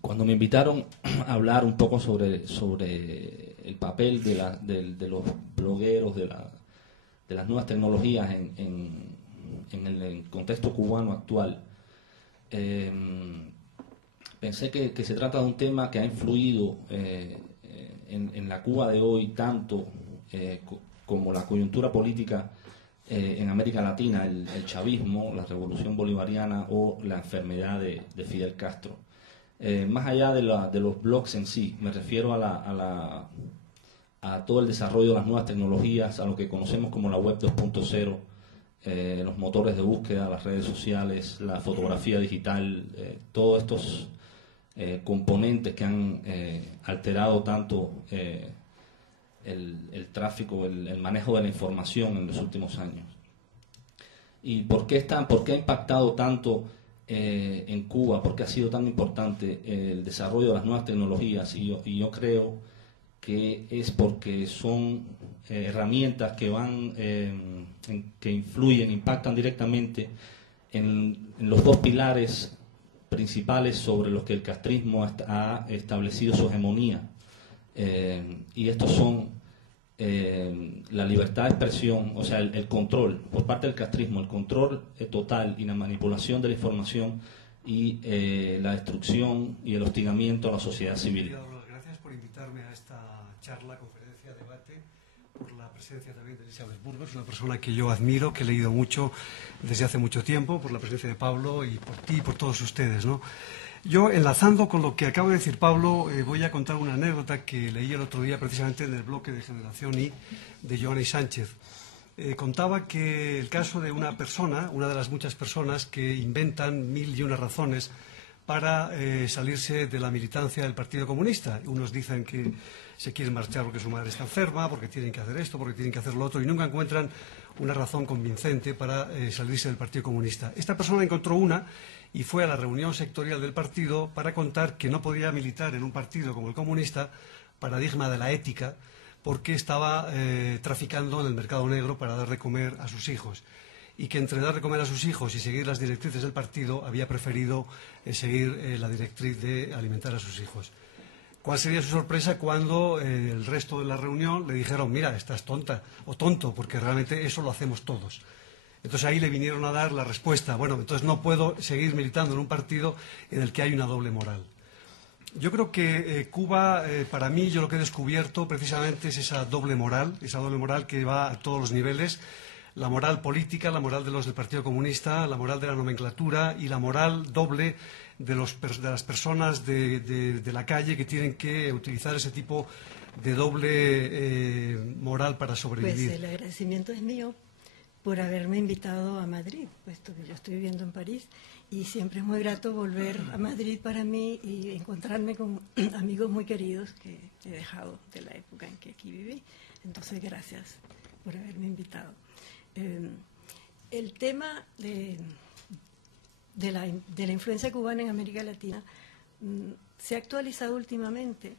Cuando me invitaron a hablar un poco sobre el papel de los blogueros, de las nuevas tecnologías en el contexto cubano actual, pensé que se trata de un tema que ha influido en la Cuba de hoy tanto como la coyuntura política en América Latina, el chavismo, la revolución bolivariana o la enfermedad de Fidel Castro. Más allá de los blogs en sí, me refiero a todo el desarrollo de las nuevas tecnologías, a lo que conocemos como la web 2.0, los motores de búsqueda, las redes sociales, la fotografía digital, todos estos componentes que han alterado tanto el tráfico, el manejo de la información en los últimos años. ¿Y por qué ha impactado tanto en Cuba? ¿Por qué ha sido tan importante el desarrollo de las nuevas tecnologías? Y yo creo que es porque son herramientas que que influyen, impactan directamente en los dos pilares principales sobre los que el castrismo ha establecido su hegemonía. Y estos son la libertad de expresión, o sea, el control por parte del castrismo, el control total y la manipulación de la información y la destrucción y el hostigamiento a la sociedad civil. Gracias por invitarme a esta charla, conferencia, debate, por la presencia también de Elizabeth Burgos, una persona que yo admiro, que he leído mucho desde hace mucho tiempo, por la presencia de Pablo y por ti y por todos ustedes, ¿no? Yo, enlazando con lo que acaba de decir Pablo, voy a contar una anécdota que leí el otro día precisamente en el bloque de Generación Y de Joanny Sánchez. Contaba que el caso de una persona, una de las muchas personas que inventan mil y una razones para salirse de la militancia del Partido Comunista. Unos dicen que se quieren marchar porque su madre está enferma, porque tienen que hacer esto, porque tienen que hacer lo otro, y nunca encuentran una razón convincente para salirse del Partido Comunista. Esta persona encontró una y fue a la reunión sectorial del partido para contar que no podía militar en un partido como el comunista, paradigma de la ética, porque estaba traficando en el mercado negro para dar de comer a sus hijos, y que entre dar de comer a sus hijos y seguir las directrices del partido había preferido seguir la directriz de alimentar a sus hijos. ¿Cuál sería su sorpresa cuando el resto de la reunión le dijeron: mira, estás tonta o tonto, porque realmente eso lo hacemos todos? Entonces ahí le vinieron a dar la respuesta: bueno, entonces no puedo seguir militando en un partido en el que hay una doble moral. Yo creo que Cuba, para mí, yo lo que he descubierto precisamente es esa doble moral que va a todos los niveles: la moral política, la moral de los del Partido Comunista, la moral de la nomenclatura y la moral doble de las personas de la calle, que tienen que utilizar ese tipo de doble moral para sobrevivir. Pues el agradecimiento es mío por haberme invitado a Madrid, puesto que yo estoy viviendo en París, y siempre es muy grato volver a Madrid para mí y encontrarme con amigos muy queridos que he dejado de la época en que aquí viví. Entonces, gracias por haberme invitado. El tema de la influencia cubana en América Latina se ha actualizado últimamente,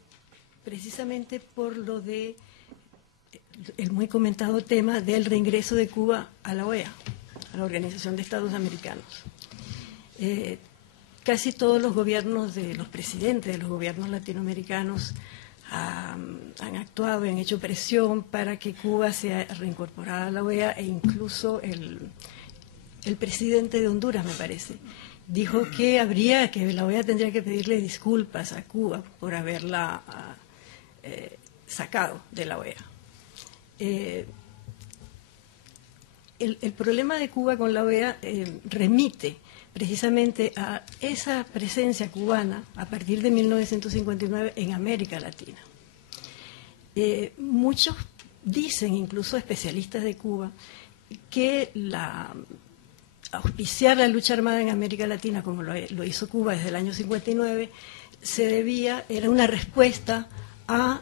precisamente por lo de el muy comentado tema del reingreso de Cuba a la OEA, a la Organización de Estados Americanos. Casi todos los gobiernos, los presidentes de los gobiernos latinoamericanos han actuado y han hecho presión para que Cuba sea reincorporada a la OEA, e incluso el presidente de Honduras, me parece, dijo que la OEA tendría que pedirle disculpas a Cuba por haberla sacado de la OEA. El problema de Cuba con la OEA remite precisamente a esa presencia cubana a partir de 1959 en América Latina. Muchos dicen, incluso especialistas de Cuba, que auspiciar la lucha armada en América Latina, como lo hizo Cuba desde el año 59, era una respuesta a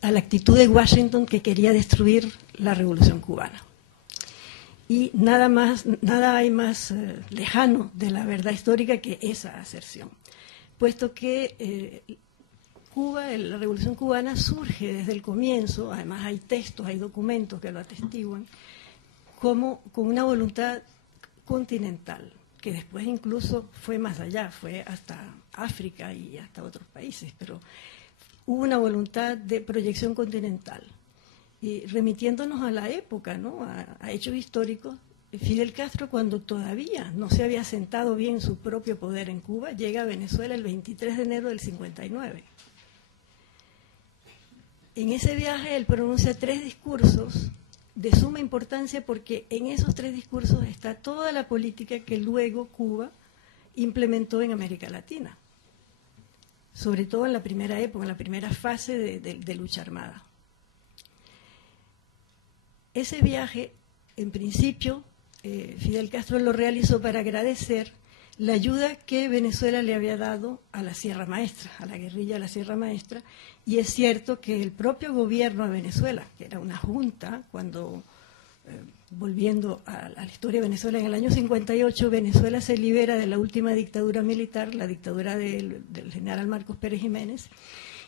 la actitud de Washington, que quería destruir la revolución cubana. Y nada hay más lejano de la verdad histórica que esa aserción, puesto que la revolución cubana surge desde el comienzo, además hay textos, hay documentos que lo atestiguan, con una voluntad continental, que después incluso fue más allá, fue hasta África y hasta otros países, pero hubo una voluntad de proyección continental. Y remitiéndonos a la época, ¿no?, a hechos históricos, Fidel Castro, cuando todavía no se había sentado bien su propio poder en Cuba, llega a Venezuela el 23 de enero del 59. En ese viaje él pronuncia 3 discursos de suma importancia, porque en esos 3 discursos está toda la política que luego Cuba implementó en América Latina, sobre todo en la primera época, en la primera fase de lucha armada. Ese viaje, en principio, Fidel Castro lo realizó para agradecer la ayuda que Venezuela le había dado a la Sierra Maestra, a la guerrilla de la Sierra Maestra, y es cierto que el propio gobierno de Venezuela, que era una junta, cuando, volviendo a la historia de Venezuela, en el año 58, Venezuela se libera de la última dictadura militar, la dictadura del general Marcos Pérez Jiménez,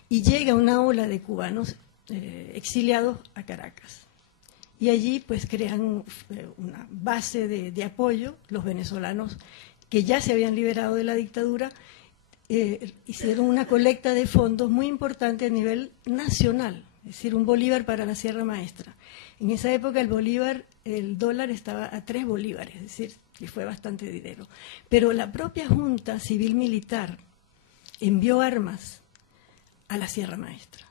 y llega una ola de cubanos exiliados a Caracas. Y allí pues crean una base de apoyo. Los venezolanos que ya se habían liberado de la dictadura hicieron una colecta de fondos muy importante a nivel nacional, es decir, un bolívar para la Sierra Maestra. En esa época el dólar estaba a 3 bolívares, es decir, que fue bastante dinero. Pero la propia Junta Civil Militar envió armas a la Sierra Maestra.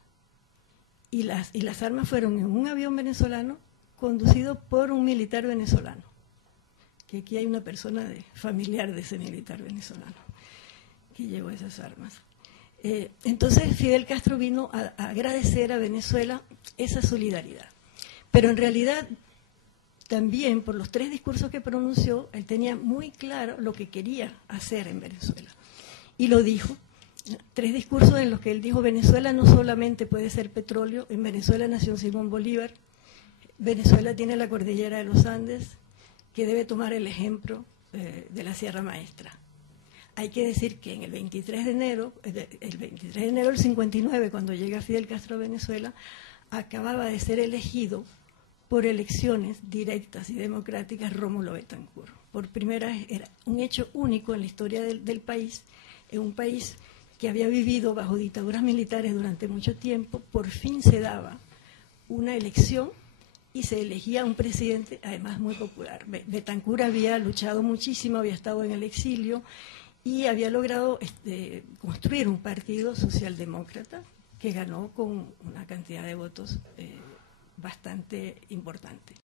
Y las armas fueron en un avión venezolano conducido por un militar venezolano, que aquí hay una persona familiar de ese militar venezolano que llevó esas armas. Entonces Fidel Castro vino a agradecer a Venezuela esa solidaridad. Pero en realidad también por los 3 discursos que pronunció, él tenía muy claro lo que quería hacer en Venezuela. Y lo dijo. 3 discursos en los que él dijo: Venezuela no solamente puede ser petróleo, en Venezuela nació Simón Bolívar, Venezuela tiene la cordillera de los Andes, que debe tomar el ejemplo de la Sierra Maestra. Hay que decir que en el 23 de enero del 59, cuando llega Fidel Castro a Venezuela, acababa de ser elegido por elecciones directas y democráticas Rómulo Betancourt. Por primera vez, era un hecho único en la historia del país, en un país que había vivido bajo dictaduras militares durante mucho tiempo. Por fin se daba una elección y se elegía un presidente, además muy popular. Betancourt había luchado muchísimo, había estado en el exilio y había logrado construir un partido socialdemócrata que ganó con una cantidad de votos bastante importante.